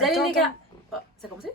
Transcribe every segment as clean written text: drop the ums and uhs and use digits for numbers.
Salut les gars. Oh, ça a commencé?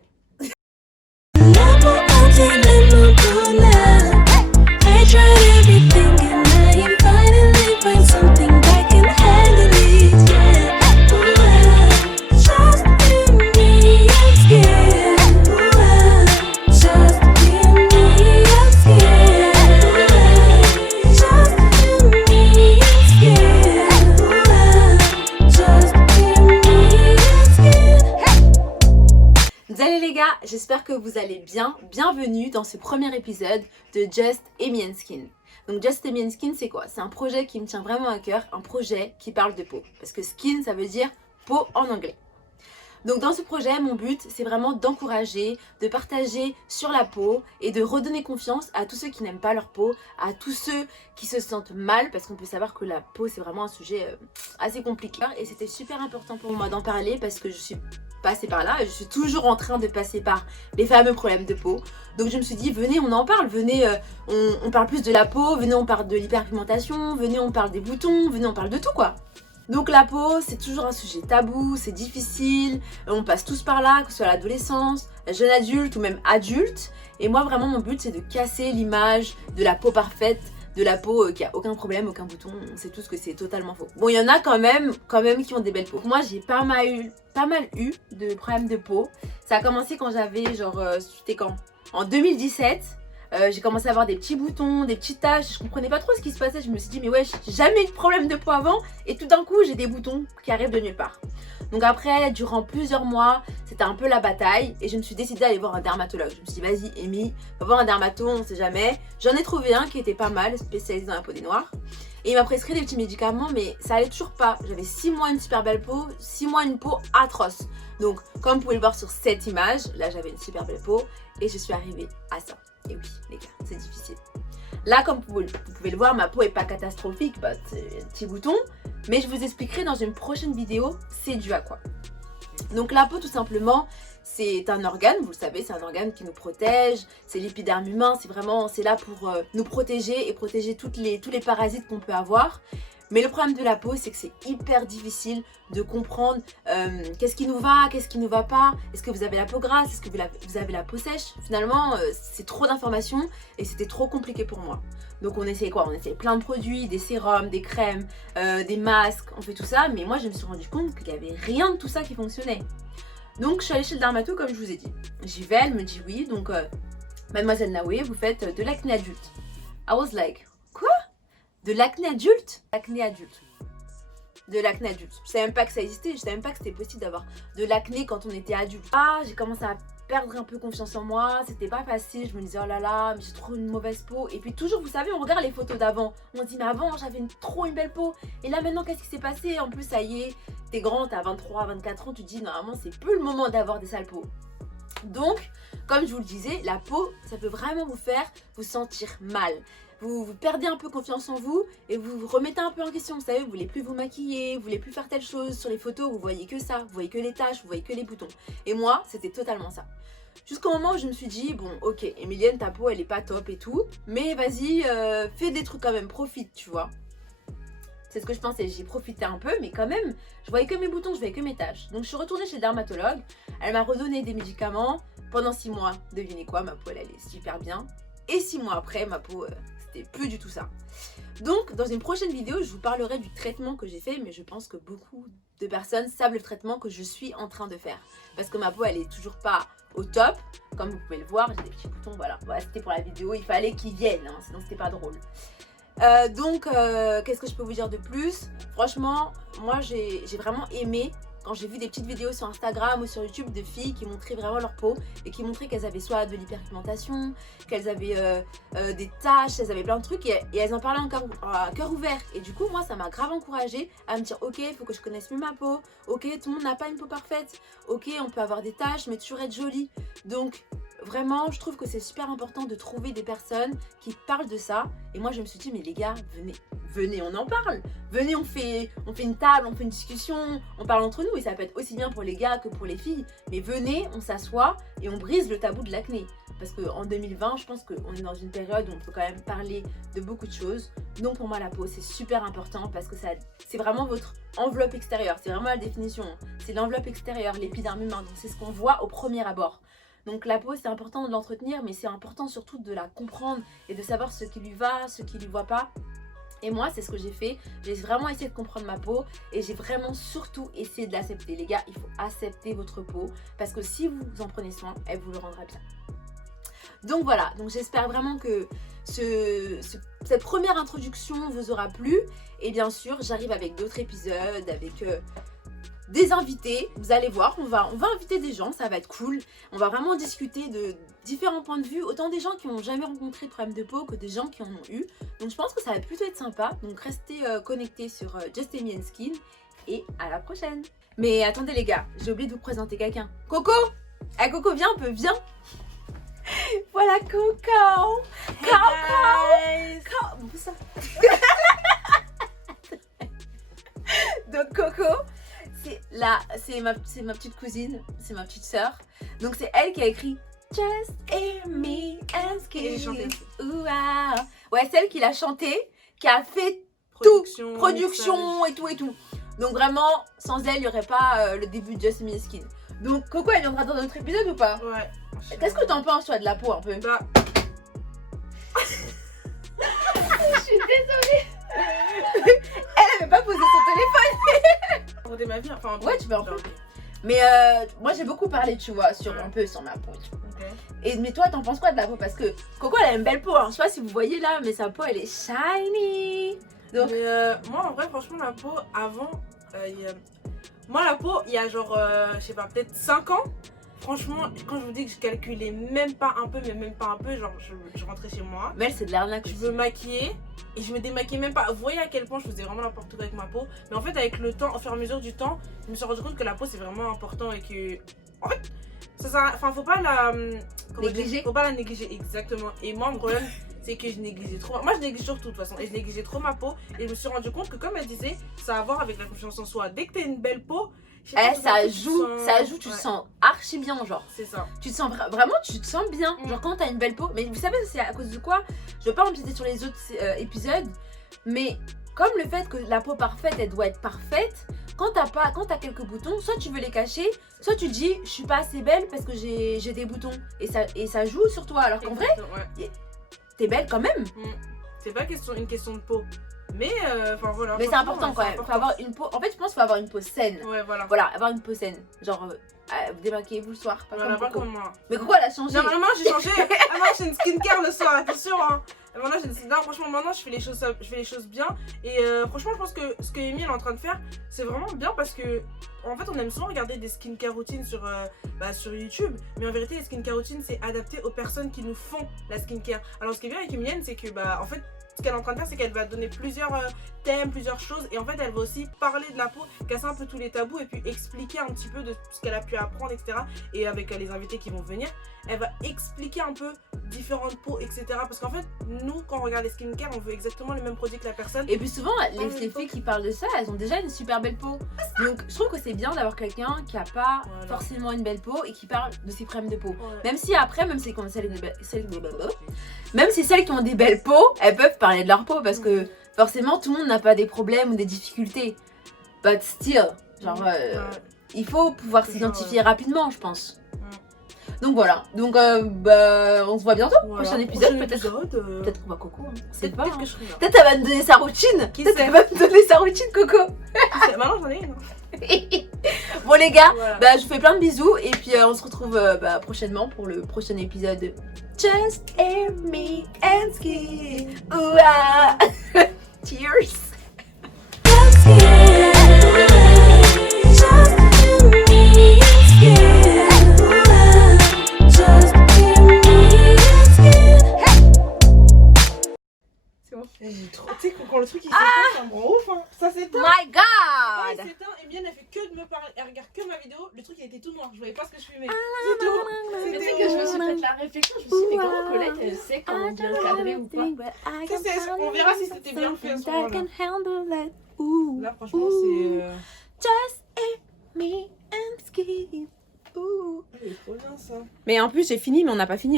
Salut les gars, j'espère que vous allez bien. Bienvenue dans ce premier épisode de Just Amy and Skin. Donc Just Amy and Skin, c'est quoi? C'est un projet qui me tient vraiment à cœur, un projet qui parle de peau. Parce que skin, ça veut dire peau en anglais. Donc dans ce projet, mon but, c'est vraiment d'encourager, de partager sur la peau et de redonner confiance à tous ceux qui n'aiment pas leur peau, à tous ceux qui se sentent mal, parce qu'on peut savoir que la peau, c'est vraiment un sujet assez compliqué. Et c'était super important pour moi d'en parler parce que je suis passée par là, je suis toujours en train de passer par les fameux problèmes de peau. Donc je me suis dit, venez, on en parle, venez, on parle plus de la peau, venez, on parle de l'hyperpigmentation, venez, on parle des boutons, venez, on parle de tout quoi. Donc la peau, c'est toujours un sujet tabou, c'est difficile, on passe tous par là, que ce soit à l'adolescence, jeune adulte ou même adulte. Et moi vraiment mon but c'est de casser l'image de la peau parfaite, de la peau qui a aucun problème, aucun bouton. On sait tous que c'est totalement faux. Bon, il y en a quand même qui ont des belles peaux. Moi j'ai pas mal eu de problèmes de peau. Ça a commencé quand j'avais genre, c'était quand? En 2017. J'ai commencé à avoir des petits boutons, des petites taches, je comprenais pas trop ce qui se passait, je me suis dit mais ouais, j'ai jamais eu de problème de peau avant et tout d'un coup j'ai des boutons qui arrivent de nulle part. Donc après, durant plusieurs mois, c'était un peu la bataille et je me suis décidée d'aller voir un dermatologue. Je me suis dit vas-y Amy, va voir un dermato, on sait jamais. J'en ai trouvé un qui était pas mal, spécialisé dans la peau des noirs. Et il m'a prescrit des petits médicaments mais ça allait toujours pas. J'avais 6 mois une super belle peau, 6 mois une peau atroce. Donc comme vous pouvez le voir sur cette image, là j'avais une super belle peau et je suis arrivée à ça. Et oui les gars, c'est difficile. Là comme vous pouvez le voir, ma peau est pas catastrophique, bah, c'est un petit bouton. Mais je vous expliquerai dans une prochaine vidéo, c'est dû à quoi. Donc la peau tout simplement, c'est un organe, vous le savez, c'est un organe qui nous protège. C'est l'épiderme humain, c'est là pour nous protéger et protéger tous les parasites qu'on peut avoir. Mais le problème de la peau, c'est que c'est hyper difficile de comprendre qu'est-ce qui nous va, qu'est-ce qui ne va pas. Est-ce que vous avez la peau grasse, est-ce que vous avez la peau sèche? Finalement, c'est trop d'informations et c'était trop compliqué pour moi. Donc on essaye quoi? On essaye plein de produits, des sérums, des crèmes, des masques, on fait tout ça. Mais moi, je me suis rendu compte qu'il n'y avait rien de tout ça qui fonctionnait. Donc je suis allée chez le dermato comme je vous ai dit. J'y vais, elle me dit oui, donc Mademoiselle Naoué, vous faites de l'acné adulte. I was like, quoi? De l'acné adulte? L'acné adulte. De l'acné adulte. Je savais même pas que ça existait, je savais même pas que c'était possible d'avoir de l'acné quand on était adulte. Ah, j'ai commencé à perdre un peu confiance en moi, c'était pas facile, je me disais oh là là, mais j'ai trop une mauvaise peau. Et puis toujours, vous savez, on regarde les photos d'avant, on se dit mais avant j'avais trop une belle peau. Et là maintenant, qu'est-ce qui s'est passé? En plus, ça y est, t'es grand, t'as 23, 24 ans, tu te dis normalement c'est plus le moment d'avoir des sales peaux. Donc, comme je vous le disais, la peau, ça peut vraiment vous faire vous sentir mal. Vous perdez un peu confiance en vous et vous vous remettez un peu en question. Vous savez, vous voulez plus vous maquiller, vous voulez plus faire telle chose. Sur les photos, vous voyez que ça, vous voyez que les taches, vous voyez que les boutons. Et moi, c'était totalement ça. Jusqu'au moment où je me suis dit, bon, ok, Emilienne, ta peau, elle est pas top et tout. Mais vas-y, fais des trucs quand même, profite, tu vois. C'est ce que je pensais, j'ai profité un peu, mais quand même, je voyais que mes boutons, je voyais que mes taches. Donc je suis retournée chez le dermatologue, elle m'a redonné des médicaments. Pendant 6 mois, devinez quoi, ma peau, elle allait super bien. Et 6 mois après, ma peau, c'était plus du tout ça. Donc, dans une prochaine vidéo, je vous parlerai du traitement que j'ai fait, mais je pense que beaucoup de personnes savent le traitement que je suis en train de faire. Parce que ma peau, elle est toujours pas au top. Comme vous pouvez le voir, j'ai des petits boutons, voilà. Voilà, c'était pour la vidéo, il fallait qu'ils viennent, hein, sinon c'était pas drôle. Qu'est-ce que je peux vous dire de plus? Franchement, moi j'ai vraiment aimé quand j'ai vu des petites vidéos sur Instagram ou sur YouTube de filles qui montraient vraiment leur peau et qui montraient qu'elles avaient soit de l'hyperpigmentation, qu'elles avaient des taches, elles avaient plein de trucs et elles en parlaient encore à cœur ouvert. Et du coup, moi, ça m'a grave encouragée à me dire ok, il faut que je connaisse mieux ma peau, ok, tout le monde n'a pas une peau parfaite, ok, on peut avoir des taches mais toujours être jolie. Donc vraiment, je trouve que c'est super important de trouver des personnes qui parlent de ça. Et moi, je me suis dit, mais les gars, venez, on en parle. Venez, on fait une table, on fait une discussion, on parle entre nous. Et ça peut être aussi bien pour les gars que pour les filles. Mais venez, on s'assoit et on brise le tabou de l'acné. Parce qu'en 2020, je pense qu'on est dans une période où on peut quand même parler de beaucoup de choses. Donc pour moi, la peau, c'est super important parce que c'est vraiment votre enveloppe extérieure. C'est vraiment la définition. C'est l'enveloppe extérieure, l'épiderme humain. Donc c'est ce qu'on voit au premier abord. Donc la peau, c'est important de l'entretenir, mais c'est important surtout de la comprendre et de savoir ce qui lui va, ce qui lui va pas. Et moi, c'est ce que j'ai fait. J'ai vraiment essayé de comprendre ma peau et j'ai vraiment surtout essayé de l'accepter. Les gars, il faut accepter votre peau parce que si vous en prenez soin, elle vous le rendra bien. Donc voilà, donc j'espère vraiment que cette première introduction vous aura plu. Et bien sûr, j'arrive avec d'autres épisodes, avec des invités. Vous allez voir, on va inviter des gens, ça va être cool. On va vraiment discuter de différents points de vue, autant des gens qui n'ont jamais rencontré de problème de peau que des gens qui en ont eu. Donc je pense que ça va plutôt être sympa. Donc restez connectés sur Just Amy Skin et à la prochaine. Mais attendez les gars, j'ai oublié de vous présenter quelqu'un. Coco! Ah Coco, viens un peu, viens! Voilà Coco! Hey Coco! Ça. Donc Coco, c'est ma petite cousine, c'est ma petite sœur. Donc c'est elle qui a écrit Just Amy Skin. Ouah. Ouais, c'est elle qui l'a chanté, qui a fait production et tout. Donc vraiment, sans elle, il n'y aurait pas le début de Just Amy Skin. Donc Coco, elle viendra dans notre épisode ou pas? Ouais. Qu'est-ce que t'en penses toi de la peau un peu? Bah. Je suis désolée. Elle avait pas posé son téléphone. Raconter ma vie, enfin. Ouais, tu peux un peu. Mais moi j'ai beaucoup parlé, tu vois, un peu sur ma peau. Okay. Mais toi, t'en penses quoi de la peau? Parce que Coco, elle a une belle peau. Hein. Je sais pas si vous voyez là, mais sa peau, elle est shiny. Donc, moi, en vrai, franchement, la peau, avant, moi, la peau, il y a genre, je sais pas, peut-être 5 ans. Franchement, quand je vous dis que je calculais même pas un peu, genre je rentrais chez moi. Mais elle, c'est de l'arnaque. Je me maquillais et je me démaquillais même pas. Vous voyez à quel point je faisais vraiment n'importe quoi avec ma peau. Mais en fait, avec le temps, au fur et à mesure du temps, je me suis rendu compte que la peau c'est vraiment important et que. En fait, faut pas la. Négliger. Faut pas la négliger, exactement. Et moi, mon problème, c'est que je négligeais trop. Moi, je néglige surtout de toute façon. Et je négligeais trop ma peau. Et je me suis rendu compte que, comme elle disait, ça a à voir avec la confiance en soi. Dès que t'as une belle peau, ça joue, tu te sens archi bien, genre. C'est ça. Tu te sens vraiment, tu te sens bien. Genre quand t'as une belle peau. Mais vous savez, c'est à cause de quoi? Je veux pas empiéter sur les autres épisodes. Mais comme le fait que la peau parfaite, elle doit être parfaite. Quand t'as quelques boutons, soit tu veux les cacher, soit tu dis je suis pas assez belle parce que j'ai des boutons. Et ça joue sur toi. Alors qu'en vrai, t'es belle quand même. C'est pas une question de peau. Mais voilà. Mais c'est important quand même. Faut avoir une peau. En fait, je pense qu'il faut avoir une peau saine. Ouais, voilà. Voilà, avoir une peau saine. Genre, vous démaquillez-vous le soir. Pas voilà, comme Coco. comme moi. Mais Coco, elle a changé. Non, vraiment, j'ai changé. Maintenant, j'ai une skincare le soir, attention. Hein. Non, franchement, maintenant, je fais les choses bien. Et franchement, je pense que ce que Amy est en train de faire, c'est vraiment bien parce que. En fait, on aime souvent regarder des skincare routines sur YouTube, mais en vérité, les skincare routines, c'est adapté aux personnes qui nous font la skincare. Alors, ce qui est bien avec Amy, c'est que, en fait, ce qu'elle est en train de faire, c'est qu'elle va donner plusieurs thèmes, plusieurs choses. Et en fait, elle va aussi parler de la peau, casser un peu tous les tabous et puis expliquer un petit peu de ce qu'elle a pu apprendre, etc. Et avec les invités qui vont venir, elle va expliquer un peu différentes peaux, etc. Parce qu'en fait, nous, quand on regarde les skincare, on veut exactement les mêmes produits que la personne. Et puis souvent, les filles qui parlent de ça, elles ont déjà une super belle peau. Donc, je trouve que c'est bien d'avoir quelqu'un qui a pas forcément une belle peau et qui parle de ses problèmes de peau. Ouais. Même si après, même si celles qui ont des belles peaux, elles peuvent parler de leur peau parce que forcément, tout le monde n'a pas des problèmes ou des difficultés. But still, genre, il faut pouvoir s'identifier rapidement, je pense. Donc voilà, donc on se voit bientôt, prochain épisode, peut-être qu'on va Coco, hein. C'est pas, hein. Peut-être elle va me donner sa routine. Peut-être elle va me donner sa routine, Coco. Maintenant j'en ai une. Bon les gars, je vous fais plein de bisous et puis on se retrouve prochainement pour le prochain épisode de Just Amy Skin. Ouah. Cheers. C'est bon. Tu sais, quand le truc il s'éteint, ça me rend ouf. Hein. Ça s'éteint. My Ah, God! il s'éteint et Mienne elle fait que de me parler. Elle regarde que ma vidéo. Le truc il était tout noir. Je voyais pas ce que je fumais. C'est tout. Mais tu sais C'était que je me suis fait la réflexion, je me suis dit, mais comment Colette elle sait comment bien cadrer ou pas? On verra si c'était bien fait à ce moment-là. Là, franchement, c'est. Just me and skin. C'est trop bien ça. Mais en plus, j'ai fini, mais on n'a pas fini.